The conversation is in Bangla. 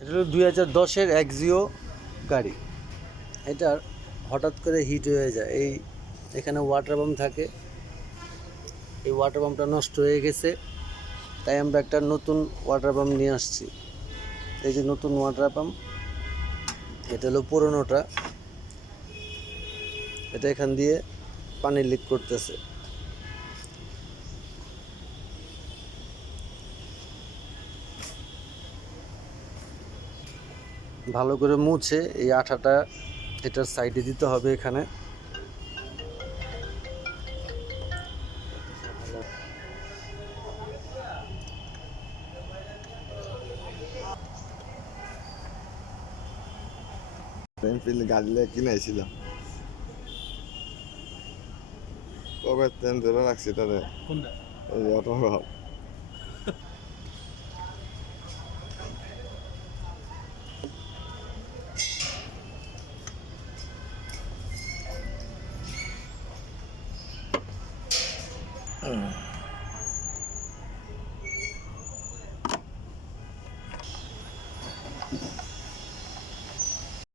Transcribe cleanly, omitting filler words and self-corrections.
এটা হলো 2010-এর এক্সিও গাড়ি। এটার হঠাৎ করে হিট হয়ে যায়। এখানে ওয়াটার পাম্প থাকে, এই ওয়াটার পাম্পটা নষ্ট হয়ে গেছে, তাই আমরা একটা নতুন ওয়াটার পাম্প নিয়ে আসছি। এই যে নতুন ওয়াটার পাম্প, এটা হলো পুরোনোটা। এটা এখান দিয়ে পানি লিক করতেছে। ভালো করে মুছে এই আঠাটা এটার সাইডে দিতে হবে। এখানে পেন্সিল গাড়লে কিনাইছিলাম, কবে তেন ধরে রাখছি তাদের এই যে অটোগ্রাফ।